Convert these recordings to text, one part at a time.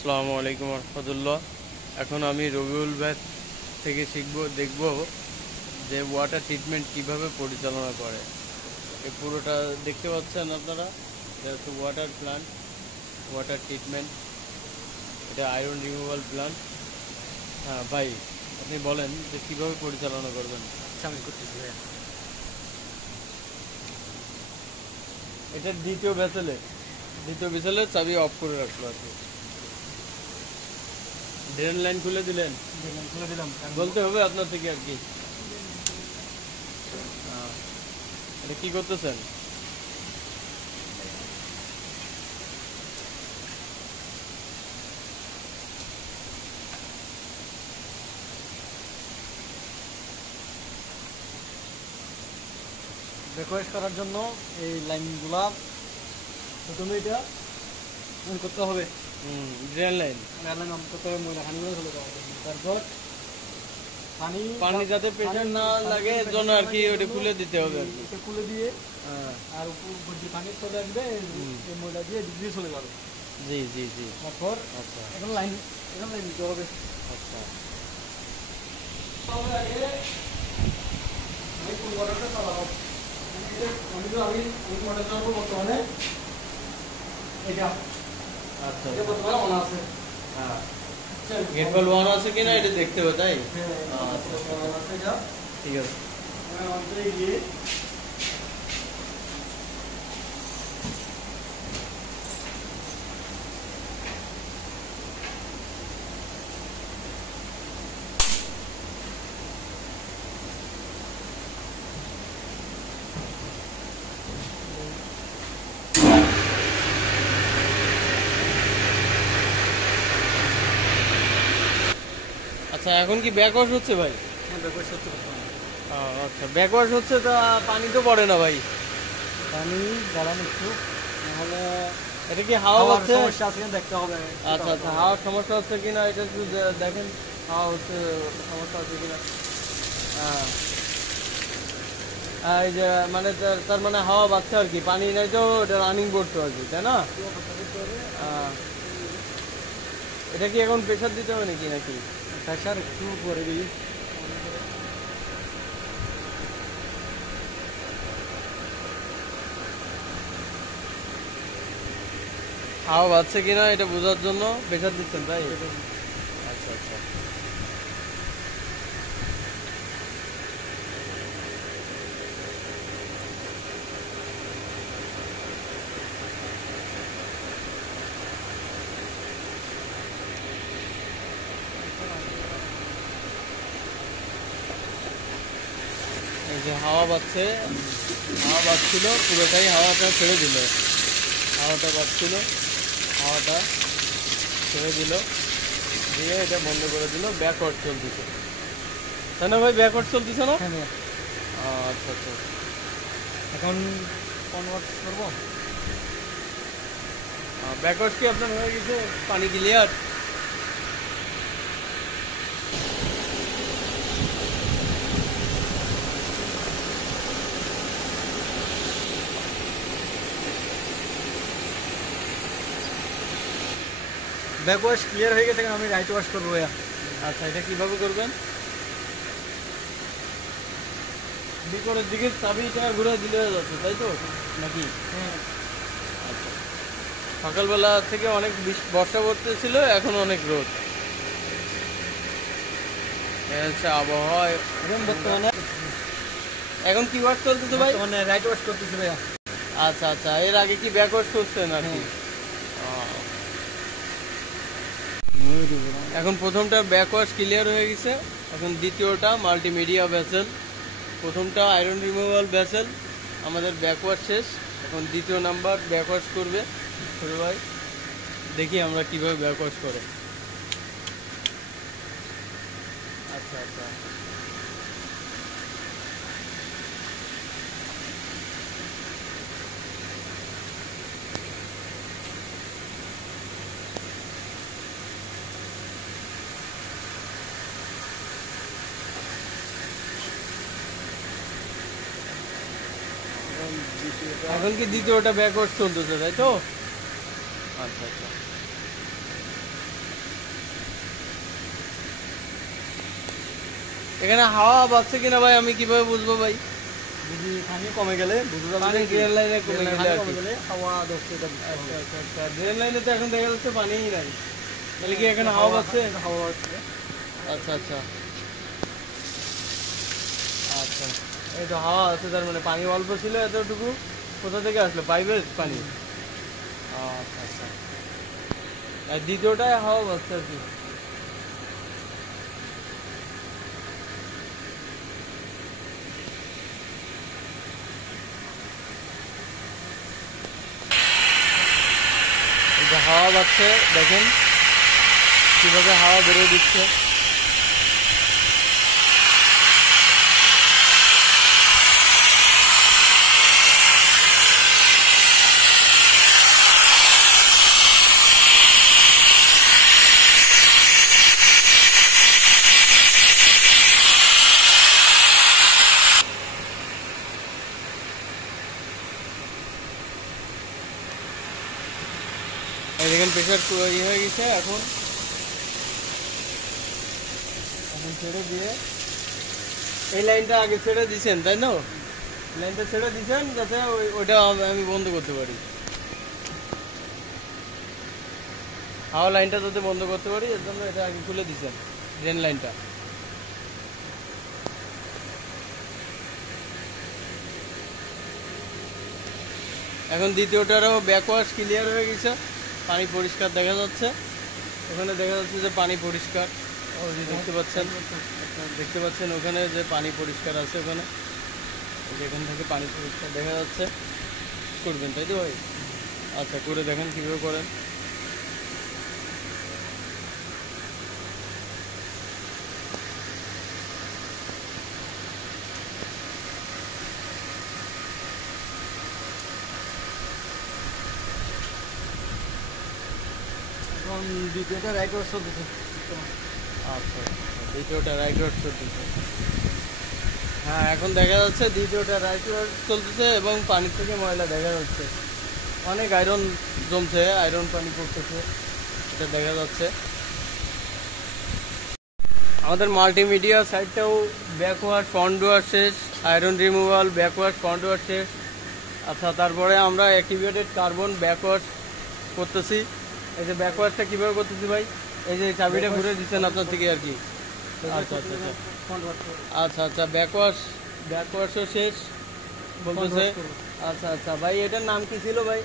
আসসালামু আলাইকুম রহমতুল্লাহ। এখন আমি রবিউল ভাই থেকে দেখব যে ওয়াটার ট্রিটমেন্ট কিভাবে পরিচালনা করে। এই পুরোটা দেখতে পাচ্ছেন আপনারা, এটা হচ্ছে ওয়াটার প্ল্যান্ট, ওয়াটার ট্রিটমেন্ট, এটা আয়রন রিমুভাল প্ল্যান্ট। হ্যাঁ ভাই, আপনি বলেন যে কিভাবে পরিচালনা করবেন। আচ্ছা, আমি করতেছি ভাইয়া। এটা দ্বিতীয় ভেসেলের চাবি অফ করে রাখলো আর কি। ড্রেন লাইন খুলে দিলেন, খুলে দিলাম। বলতে হবে আপনার থেকে আর কি। এটা কি করতেছেন? রিকোয়েস্ট করার জন্য এই লাইনগুলা প্রথমে এটা অন করতে হবে। ড্রেন লাইন লাইন অন করতে হবে, ময়লা পানিগুলো চলে যাওয়া। তারপর পানি যাতে প্রেশার না লাগে এর জন্য আর কি ওটা খুলে দিতে হবে আর কি। এটা খুলে দিয়ে আর উপর যে পানি চলে আসবে এই ময়লা দিয়ে ডিগ্রি চলে যাবে। জি জি জি। তারপর আচ্ছা এখন লাইন দিতে হবে। আচ্ছা। আমি কোন মোটরটা চালাবো? আমি মোটর চালাবো বর্তমানে। এটা আচ্ছা এটা বর্তমানে অন আছে। হ্যাঁ, গেট বাল্ব অন আছে কিনা এটা দেখতে হবে, তাই? আচ্ছা, অন আছে এটা। ঠিক আছে। আমি অন্তরে গিয়ে আচ্ছা, এখন কি ব্যাক ওয়াশ হচ্ছে ভাই? ব্যাকওয়াশ করতে পারতাম। আচ্ছা, ব্যাক ওয়াশ হচ্ছে, তা পানি তো পড়ে না ভাই। পানি জ্বালানো একটু, নাহলে এটা কি হাওয়া হচ্ছে? সমস্যা আছে কিনা দেখতে হবে। আচ্ছা আচ্ছা, হাওয়ার সমস্যা হচ্ছে কিনা এটা একটু দেখেন। হাওয়া হচ্ছে, সমস্যা হচ্ছে কিনা। হ্যাঁ, এই যে মানে তার মানে হাওয়া বাড়ছে আর কি, পানি নাই তো এটা রানিং করতে আর কি, তাই না? এটা কি এখন প্রেশার দিতে হবে নাকি? প্রেশার একটু করে দিই। হাওয়া বাড়ছে কিনা এটা বোঝার জন্য প্রেশার দিচ্ছেন, তাই? আচ্ছা আচ্ছা। এই যে হাওয়া বাড়ছিল, পুরোটাই হাওয়াটা ছেড়ে দিল। হাওয়াটা বাড়ছিল, হাওয়াটা ছেড়ে দিল, দিয়ে এটা বন্ধ করে দিল। ব্যাকওয়ার্ড চলতেছে, তাই না ভাই? ব্যাকওয়ার্ড চলতেছে না? হ্যাঁ, আচ্ছা আচ্ছা। এখন কনভার্ট করবো। ব্যাকওয়ার্ড কি আপনার হয়ে গেছে? পানি ক্লিয়ার? ব্যাকওয়াশ ক্লিয়ার হয়ে গেছে, আমি রাইট ওয়াশ করবো। আচ্ছা, এটা কিভাবে করবেন? বিপরীত দিকে চাবিটা ঘুরে দিলে হয়ে যাচ্ছে, তাই তো নাকি? হ্যাঁ। আচ্ছা, সকালবেলা থেকে অনেক বর্ষা পড়তেছিল, এখন অনেক রোদ। হচ্ছে আবহাওয়া। এখন বর্তমানে এখন কি ওয়াশ চলতেছে ভাই? মানে রাইট ওয়াশ করতেছি ভাইয়া। আচ্ছা আচ্ছা, এর আগে কি ব্যাক ওয়াশ করছেন আর কি? এখন প্রথমটা ব্যাক ওয়াশ ক্লিয়ার হয়ে গেছে, এখন দ্বিতীয়টা মাল্টিমিডিয়া ভেসেল। প্রথমটা আয়রন রিমুভাল ভেসেল, আমাদের ব্যাক ওয়াশ শেষ। এখন দ্বিতীয় নাম্বার ব্যাক ওয়াশ করবে ছোট ভাই। দেখি আমরা কিভাবে ব্যাক ওয়াশ করে। আচ্ছা আচ্ছা। এখন কি দ্বিতীয়টা ব্যাকওয়ার্ড চলতেছে, তাই তো? আচ্ছা আচ্ছা। এখানে হাওয়া বাজছে কিনা ভাই আমি কিভাবে বুঝবো ভাই? যদি পানি কমে গেলে বুঝতে পানি ড্রেন লাইনে কমে গেলে আর কি। গেলে হাওয়া ধরছে এটা বুঝতে আচ্ছা হবে। আচ্ছা আচ্ছা, ড্রেন লাইনে তো এখন দেখা যাচ্ছে পানিই নাই, তাহলে কি এখানে হাওয়া বাজছে? হাওয়া হচ্ছে। আচ্ছা আচ্ছা আচ্ছা, এই তো হাওয়া আছে, তার মানে পানি অল্প ছিল এতটুকু কোথা থেকে আসলো? পাইপের পানি। আচ্ছা আচ্ছা, আর দ্বিতীয়টায় হাওয়া বাজছে আর কি। এই যে হাওয়া বাজছে, দেখেন কিভাবে হাওয়া বেরিয়ে দিচ্ছে। এই দেখেন প্রেশার ইয়ে হয়ে গেছে, এখন এখন ছেড়ে দিয়ে এই লাইনটা আগে ছেড়ে দিছেন তাই না? লাইনটা ছেড়ে দিছেন যাতে ওইটা আমি বন্ধ করতে পারি, হাওয়া লাইনটা যাতে বন্ধ করতে পারি এর জন্য এটা আগে খুলে দিছেন ড্রেন লাইনটা। এখন দ্বিতীয়টারও ব্যাকওয়াশ ক্লিয়ার হয়ে গেছে, পানি পরিষ্কার দেখা যাচ্ছে, ওখানে দেখা যাচ্ছে যে পানি পরিষ্কার, দেখতে পাচ্ছেন, দেখতে পাচ্ছেন ওখানে যে পানি পরিষ্কার আছে, ওখানে যেখান থেকে পানি পরিষ্কার দেখা যাচ্ছে। করবেন তাই তো ভাই? আচ্ছা, করে দেখেন কীভাবে করেন। এখন দ্বিতীয়টা রাইট ওয়াশ চলতেছে। আচ্ছা, দ্বিতীয়টা রাইট ওয়াশ চলতেছে। হ্যাঁ, এখন দেখা যাচ্ছে দ্বিতীয়টা রাইট ওয়াশ চলতেছে এবং পানি থেকে ময়লা দেখা যাচ্ছে, অনেক আয়রন জমছে, আয়রন পানি পড়তেছে, এটা দেখা যাচ্ছে। আমাদের মাল্টিমিডিয়া সাইডটাও ব্যাকওয়াশ ফ্রন্ট ওয়াশ শেষ, iron removal backwash front wash শেষ। আচ্ছা, তারপরে আমরা অ্যাক্টিভেটেড কার্বন ব্যাকওয়াশ করতেছি। এই যে ব্যাকওয়াশটা কীভাবে করতেছি ভাই? এই যে চাবিটা ঘুরে দিচ্ছেন আপনার থেকে আর কি। আচ্ছা আচ্ছা আচ্ছা আচ্ছা, ব্যাকওয়াশও শেষ বলতেছে। আচ্ছা আচ্ছা ভাই, এটার নাম কি ছিল ভাই?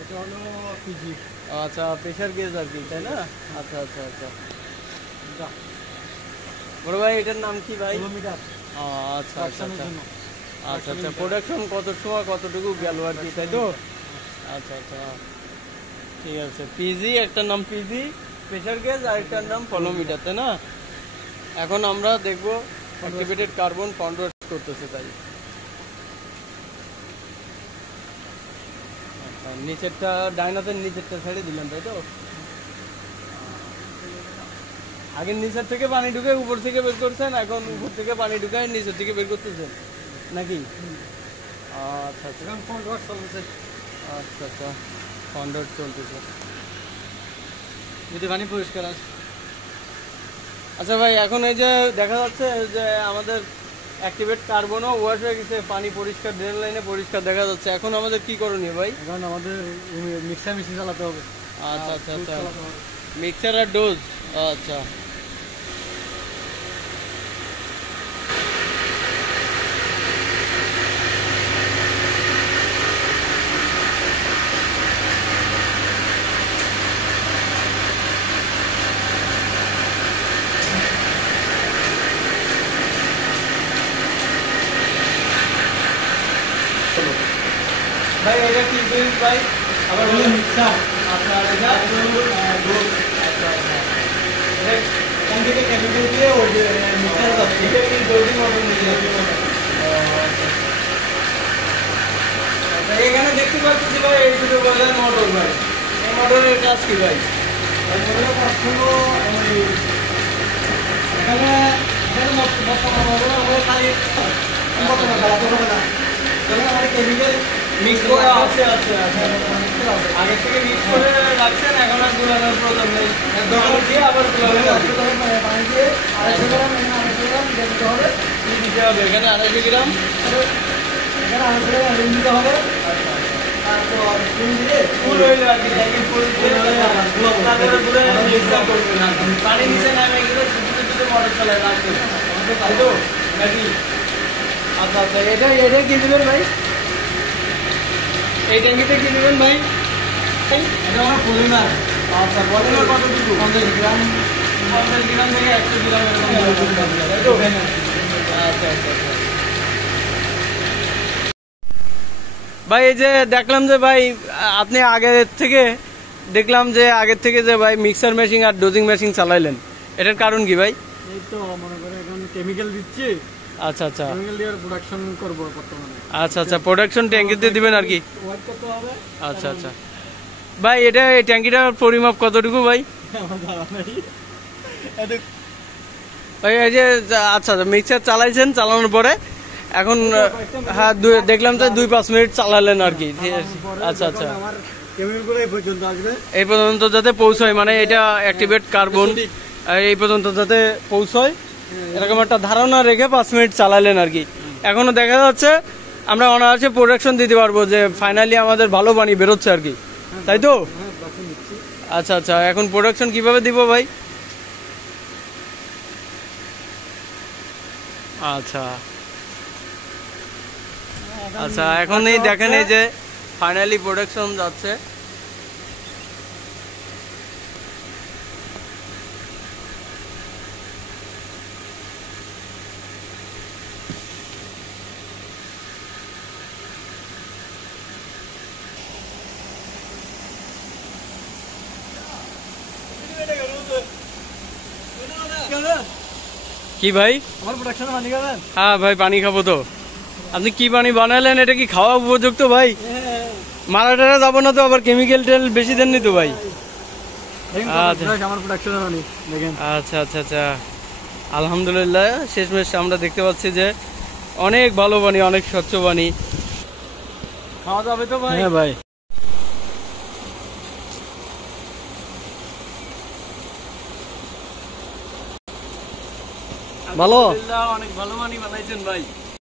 এটা হলো পিজি। আচ্ছা, প্রেশার গেজ আর কি, তাই না? আচ্ছা আচ্ছা আচ্ছা, বড় ভাই এটার নাম কি ভাই? কিলোমিটার। আচ্ছা আচ্ছা আচ্ছা আচ্ছা আচ্ছা, প্রোডাকশন কত সময় কতটুকু গেল আর কি, তাই তো? আচ্ছা আচ্ছা, ঠিক আছে। পিজি একটার নাম পিজি প্রেশার গেজ, আর একটার নাম ফলোমিটার, তাই না? এখন আমরা দেখবো অ্যাক্টিভেটেড কার্বন ফ্রন্ট ওয়াশ করতেছে, তাই আচ্ছা, নিচেরটা ডাইনাসের নিচেরটা ছেড়ে দিলেন তাই তো? আগে নিচের থেকে পানি ঢুকে উপর থেকে বের করছেন, এখন উপর থেকে পানি ঢুকায় নিচের থেকে বের করতেছেন নাকি? আচ্ছা আচ্ছা, এখন ফ্রন্ট ওয়াশ চলতেছে। আচ্ছা আচ্ছা, ফ্রন্ট ওয়াশ চলতেছে। যদি পানি পরিষ্কার আছে। আচ্ছা ভাই, এখন এই যে দেখা যাচ্ছে যে আমাদের অ্যাক্টিভেট কার্বনও ওয়াশ হয়ে গেছে, পানি পরিষ্কার, ড্রেন লাইনে পরিষ্কার দেখা যাচ্ছে। এখন আমাদের কি করণীয় ভাই? এখন আমাদের মিক্সার মেশিন চালাতে হবে। আচ্ছা আচ্ছা আচ্ছা, চালাতে হবে। মিক্সার আর ডোজ। আচ্ছা, ভাই এটা কি ডোজ ভাই? আবার হলো মিক্সার। আচ্ছা, আর এটা ডোজ। আচ্ছা আচ্ছা, এটা এখান থেকে কেমিক্যাল দিয়ে ওই যে মিক্সারে যাচ্ছে। এটা কি ডোজিং মডেল নিয়ে? আচ্ছা, এখানে দেখতে পাচ্ছি ভাই এই দুটো বলের মোটর ভাই, এই মোটরের কাজ কি ভাই? এই মোটরের কাজ হলো এখানে বর্তমান মোটর আমরা খালি বর্তমান চালাতে হবে না। তাহলে আমাদের কেমিক্যাল মিক্স করে আছে আগে থেকে মিক্স করে রাখছেন, এখন আর গুলানোর প্রয়োজন নেই, দোকানে দিয়ে আবার গুলাবেন। পানি দিয়ে 250 গ্রাম, এখানে 250 গ্রাম দিতে হবে। কি দিতে হবে এখানে? 250 গ্রাম, এখানে 250 গ্রাম নুন দিতে হবে। তারপর নুন দিয়ে ফুল হইলো আর কি, ট্যাঙ্কি ফুল দিয়ে তারপরে ঘুরে মিক্সার করবেন আর কি। পানি নিচে নামে গেলে শুধু শুধু মোটর চালায় রাখবেন, তাই তো নাকি? আচ্ছা আচ্ছা, এটা কি দিবেন ভাই? এই ট্যাঙ্কিতে কি দেবেন ভাই? এটা আমার পলিমার। আচ্ছা, পলিমার কতটুকু? 50 গ্রাম। 50 গ্রাম থেকে 100 গ্রাম এরকম তাই তো? আচ্ছা আচ্ছা আচ্ছা। ভাই এই যে দেখলাম যে ভাই আপনি আগের থেকে যে ভাই মিক্সার মেশিন আর ডোজিং মেশিন চালাইলেন, এটার কারণ কি ভাই? এই তো মনে করে এখন কেমিক্যাল দিচ্ছি, আচ্ছা আচ্ছা কেমিক্যাল দিয়ে প্রোডাকশন করব বর্তমানে। আচ্ছা আচ্ছা, প্রোডাকশন ট্যাঙ্কিতে দিবেন আর কি। ওয়াইট করতে হবে। আচ্ছা আচ্ছা ভাই, এটা এই ট্যাঙ্কিটার পরিমাপ কতটুকু ভাই? আমার জানা নাই। এটা ভাই এই যে আচ্ছা মিক্সার চালাইছেন, চালানোর পরে এখন হ্যাঁ দেখলাম যে 2-5 মিনিট চালালেন আর কি। আচ্ছা আচ্ছা, আমার কেমিক্যালগুলো এই পর্যন্ত আসবে। এই পর্যন্ত যাতে পৌঁছয়, মানে এটা অ্যাক্টিভেট কার্বন এই পর্যন্ত যাতে পৌঁছয় এরকম একটা ধারণা রেখে 5 মিনিট চালালেন আর কি। এখনো দেখা যাচ্ছে আমরা অনায়াসে প্রোডাকশন দিতে পারবো, যে ফাইনালি আমাদের ভালো পানি বেরোচ্ছে আর কি, তাই তো? হ্যাঁ, প্রোডাকশন দিচ্ছি। আচ্ছা আচ্ছা, এখন প্রোডাকশন কিভাবে দিব ভাই? আচ্ছা আচ্ছা, এখন এই দেখেন এই যে ফাইনালি প্রোডাকশন যাচ্ছে। কি ভাই? আমার প্রোডাকশন পানি খাবেন? হ্যাঁ ভাই, পানি খাবো তো। আপনি কি পানি বানালেন, এটা কি খাওয়া উপযুক্ত ভাই? মারা টারা যাবো না তো, আবার কেমিক্যাল টেল বেশি দেননি তো ভাই? আচ্ছা। আমার প্রোডাকশন পানি দেখেন। আচ্ছা আচ্ছা আচ্ছা, আলহামদুলিল্লাহ শেষমেশ আমরা দেখতে পাচ্ছি যে অনেক ভালো পানি, অনেক স্বচ্ছ পানি। খাওয়া যাবে তো ভাই? হ্যাঁ ভাই। ভালো, অনেক ভালো পানি বানাইছেন ভাই।